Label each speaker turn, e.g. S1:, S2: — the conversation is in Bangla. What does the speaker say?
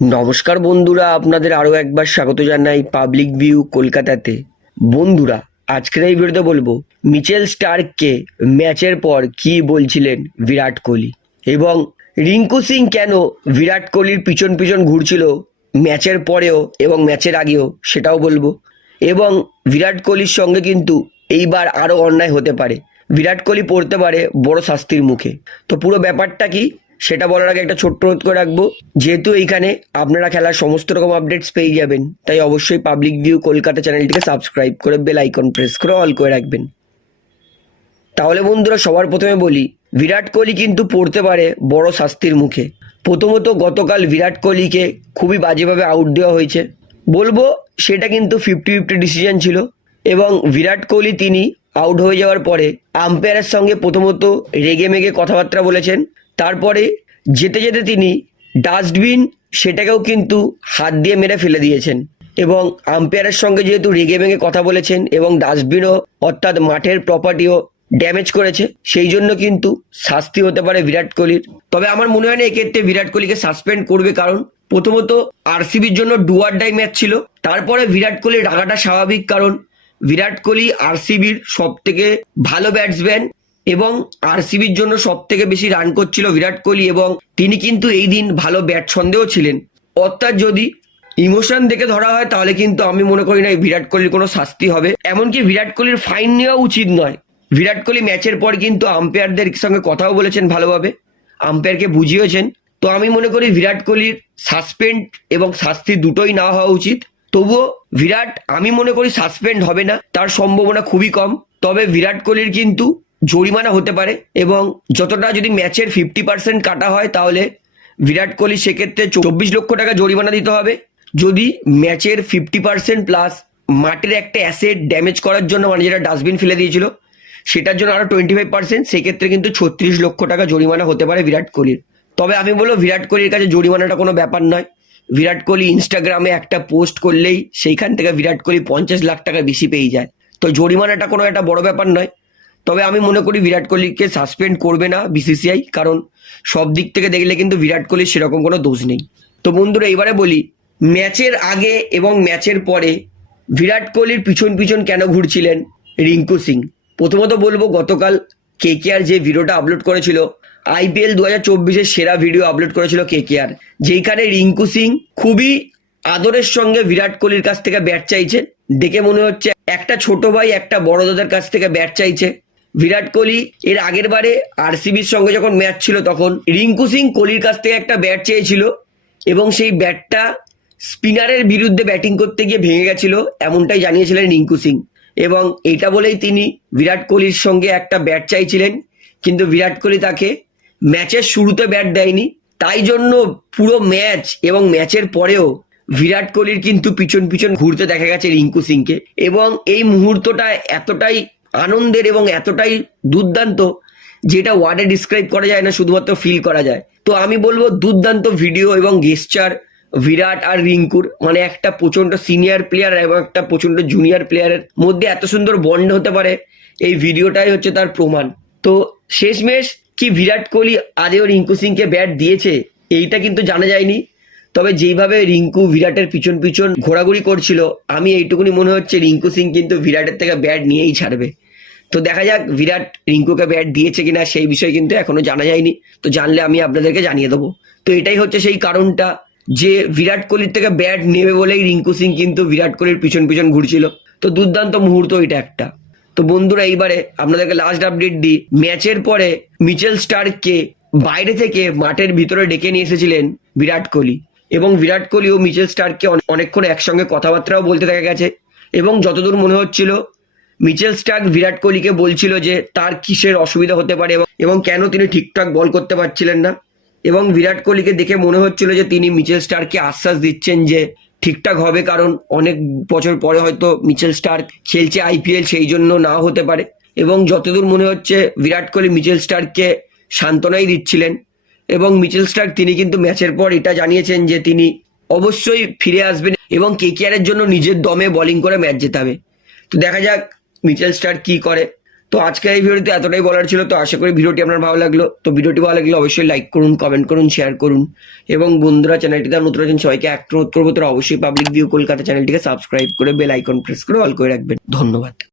S1: নমস্কার বন্ধুরা, আপনাদের আরও একবার স্বাগত জানাই পাবলিক ভিউ কলকাতাতে। বন্ধুরা, আজকের এই ভিডিওতে বলব মিচেল স্টার্ককে ম্যাচের পর কি বলছিলেন বিরাট কোহলি? এবং রিঙ্কু সিং কেন বিরাট কোহলির পিছন পিছন ঘুরছিল ম্যাচের পরেও এবং ম্যাচের আগেও, সেটাও বলব। এবং বিরাট কোহলির সঙ্গে কিন্তু এইবার আরও অন্যায় হতে পারে। বিরাট কোহলি পড়তে পারে বড় শাস্তির মুখে। তো পুরো ব্যাপারটা কি? সেটা বলার আগে একটা ছোট্ট অনুরোধ করে রাখব। যেহেতু এইখানে আপনারা খেলার সমস্ত রকম আপডেটস পেয়ে যাবেন, তাই অবশ্যই পাবলিক ভিউ কলকাতা চ্যানেলটিকে সাবস্ক্রাইব করে বেল আইকন প্রেস করে অল করে রাখবেন। তাহলে বন্ধুরা, সবার প্রথমে বলি, বিরাট কোহলি কিন্তু পড়তে পারে বড় শাস্তির মুখে। প্রথমত, গতকাল বিরাট কোহলিকে খুবই বাজেভাবে আউট দেওয়া হয়েছে। বলব, সেটা কিন্তু ফিফটি ফিফটি ডিসিশন ছিল এবং বিরাট কোহলি তিনি আউট হয়ে যাওয়ার পরে আম্পায়ারের সঙ্গে প্রথমত রেগে মেগে কথাবার্তা বলেছেন। তারপরে যেতে যেতে তিনি ডাস্টবিন সেটাকেও কিন্তু হাত দিয়ে মেরে ফেলে দিয়েছেন এবং আম্পায়ারের সঙ্গে যেহেতু রেগে মেগে কথা বলেছেন এবং ডাস্টবিনও অর্থাৎ মাঠের প্রপার্টিও ড্যামেজ করেছে, সেই জন্য কিন্তু শাস্তি হতে পারে বিরাট কোহলির। তবে আমার মনে হয় না এক্ষেত্রে বিরাট কোহলিকে সাসপেন্ড করবে কারণ প্রথমত আরসিবির জন্য ডুয়ার ডাই ম্যাচ ছিল, তারপরে বিরাট কোহলির রাগাটা স্বাভাবিক কারণ বিরাট কোহলি আরসিবির সব থেকে ভালো ব্যাটসম্যান এবং আরসিবির জন্য সব থেকে বেশি রান করছিল বিরাট কোহলি এবং তিনি কিন্তু এই দিন ভালো ব্যাট সন্দেহ ছিলেন। অর্থাৎ যদি ইমোশন দেখে ধরা হয়, তাহলে কিন্তু আমি মনে করি না বিরাট কোহলির কোনো শাস্তি হবে। এমনকি বিরাট কোহলির ফাইন নেওয়া উচিত নয়। বিরাট কোহলি ম্যাচের পর কিন্তু আম্পায়ারদের সঙ্গে কথাও বলেছেন ভালোভাবে। আম্পায়ারকে বুঝিয়েছেন। তো আমি মনে করি বিরাট কোহলির সাসপেন্ড এবং শাস্তি দুটোই না হওয়া উচিত। তবুও বিরাট, আমি মনে করি সাসপেন্ড হবে না। তার সম্ভাবনা খুবই কম। তবে বিরাট কোহলির কিন্তু জরিমানা হতে পারে এবং যতটা যদি ম্যাচের ফিফটি পার্সেন্ট কাটা হয় তাহলে বিরাট কোহলি সেক্ষেত্রে চব্বিশ লক্ষ টাকা জরিমানা দিতে হবে। যদি ম্যাচের ফিফটি পার্সেন্ট প্লাস মাটির একটা অ্যাসেট ড্যামেজ করার জন্য মানে যেটা ডাস্টবিন ফেলে দিয়েছিল, সেটার জন্য আরও টোয়েন্টি ফাইভ পার্সেন্ট সেক্ষেত্রে কিন্তু ছত্রিশ লক্ষ টাকা জরিমানা হতে পারে বিরাট কোহলির। তবে আমি বলব বিরাট কোহলির কাছে জরিমানাটা কোনো ব্যাপার নয়। বিরাট কোহলি ইনস্টাগ্রামে একটা পোস্ট করলেই সেইখান থেকে বিরাট কোহলি পঞ্চাশ লাখ টাকা বেশি পেয়ে যায়। তো জরিমানাটা কোনো একটা বড় ব্যাপার নয়। তবে আমি মনে করি বিরাট কোহলিকে সাসপেন্ড করবে না বিসিসিআই কারণ সব দিক থেকে দেখলে কিন্তু বিরাট কোহলির সেরকম কোনো দোষ নেই। তো বন্ধুরা এবারে বলি, ম্যাচের আগে এবং ম্যাচের পরে বিরাট কোহলির পিছন পিছন কেন ঘুরছিলেন রিঙ্কু সিং? প্রথমত বলব, গতকাল কেকেআর যে ভিডিওটা আপলোড করেছিল আইপিএল দু হাজার চব্বিশের সেরা ভিডিও আপলোড করেছিল কেকেআর যেখানে রিঙ্কু সিং খুবই আদরের সঙ্গে বিরাট কোহলির কাছ থেকে ব্যাট চাইছে। দেখে মনে হচ্ছে একটা ছোট ভাই, একটা বড় দাদার কাছ থেকে ব্যাট চাইছে। বিরাট কোহলি এর আগের বারে আরসিবির সঙ্গে যখন ম্যাচ ছিল তখন, রিঙ্কু সিং কোহলির কাছ থেকে একটা ব্যাট চেয়েছিল এবং সেই ব্যাটটা স্পিনারের বিরুদ্ধে ব্যাটিং করতে গিয়ে ভেঙে গেছিল, এমনটাই জানিয়েছিলেন রিঙ্কু সিং। এবং এটা বলেই তিনি বিরাট কোহলির সঙ্গে একটা ব্যাট চাইছিলেন, কিন্তু বিরাট কোহলি তাকে ম্যাচের শুরুতে ব্যাট দেয়নি। তাই জন্য পুরো ম্যাচ এবং ম্যাচের পরেও বিরাট কোহলির কিন্তু পিছন পিছন ঘুরতে দেখা গেছে রিঙ্কু সিংকে। এবং এই মুহূর্তটা এতটাই আনন্দের এবং এতটাই দুর্দান্ত যেটা ওয়ার্ডে ডিসক্রাইব করা যায় না, শুধুমাত্র ফিল করা যায়। তো আমি বলব দুর্দান্ত ভিডিও এবং গেস্টার বিরাট আর রিঙ্কুর। মানে একটা প্রচণ্ড সিনিয়র প্লেয়ার এবং একটা প্রচণ্ড জুনিয়র প্লেয়ারের মধ্যে এত সুন্দর বন্ড হতে পারে, এই ভিডিওটাই হচ্ছে তার প্রমাণ। তো শেষমেশ কি বিরাট কোহলি আদেও রিঙ্কু সিংকে ব্যাট দিয়েছে, এইটা কিন্তু জানা যায়নি। তবে যেইভাবে রিঙ্কু বিরাটের পিছন পিছন ঘোরাঘুরি করছিল, আমি এইটুকুনি মনে হচ্ছে রিঙ্কু সিং কিন্তু বিরাটের থেকে ব্যাট নিয়েই ছাড়বে। তো দেখা যাক বিরাট রিঙ্কুকে ব্যাট দিয়েছে কিনা, সেই বিষয়ে কিন্তু এখনও জানা যায়নি। তো জানলে আমি আপনাদেরকে জানিয়ে দেবো। তো এটাই হচ্ছে সেই কারণটা যে বিরাট কোহলির থেকে ব্যাট নেবে বলেই রিঙ্কু সিং কিন্তু বিরাট কোহলির পিছন পিছন ঘুরছিল। তো দুর্দান্ত মুহূর্ত এটা একটা। তো বন্ধুরা, এইবারে আপনাদেরকে লাস্ট আপডেট দিই। ম্যাচের পরে মিচেল স্টার্ককে বাইরে থেকে মাঠের ভিতরে ডেকে নিয়ে এসেছিলেন বিরাট কোহলি। এবং বিরাট কোহলি ও মিচেল স্টার্ককে অনে- অনেকক্ষণ একসঙ্গে কথাবার্তাও বলতে দেখা গেছে। এবং যতদূর মনে হচ্ছিল মিচেল স্টার্ক বিরাট কোহলিকে বলছিল যে তার কিসের অসুবিধা হতে পারে এবং- কেন তিনি ঠিকঠাক বল করতে পারছিলেন না। এবং বিরাট কোহলিকে দেখে মনে হচ্ছিল যে তিনি মিচেল স্টারকে আশ্বাস দিচ্ছেন যে ঠিকঠাক হবে কারণ অনেক বছর পরে হয়তো মিচেল স্টার খেলছে আইপিএল সেই জন্য না হতে পারে। এবং যতদূর মনে হচ্ছে বিরাট কোহলি মিচেল স্টারকে সান্ত্বনাই দিচ্ছিলেন। এবং মিচেল স্টার্ক তিনি কিন্তু ম্যাচের পর এটা জানিয়েছেন যে তিনি অবশ্যই ফিরে আসবেন এবং কেকেআর এর জন্য নিজের দমে বোলিং করে ম্যাচ জেতাবে। তো দেখা যাক মিচেল স্টার কি করে? তো আজকে এই ভিডিওতে এতটাই বলার ছিল, তো আশা করি ভিডিওটি আপনার ভালো লাগল। তো ভিডিওটি ভালো লাগলে অবশ্যই লাইক করুন কমেন্ট করুন শেয়ার করুন। এবং বন্ধুরা চ্যানেলটিতে নতুন আছেন সবাইকে এক অনুরোধ করব, তারা অবশ্যই পাবলিক ভিউ কলকাতা চ্যানেলটিকে সাবস্ক্রাইব করে বেল আইকন প্রেস করে অল করে রাখবেন। ধন্যবাদ।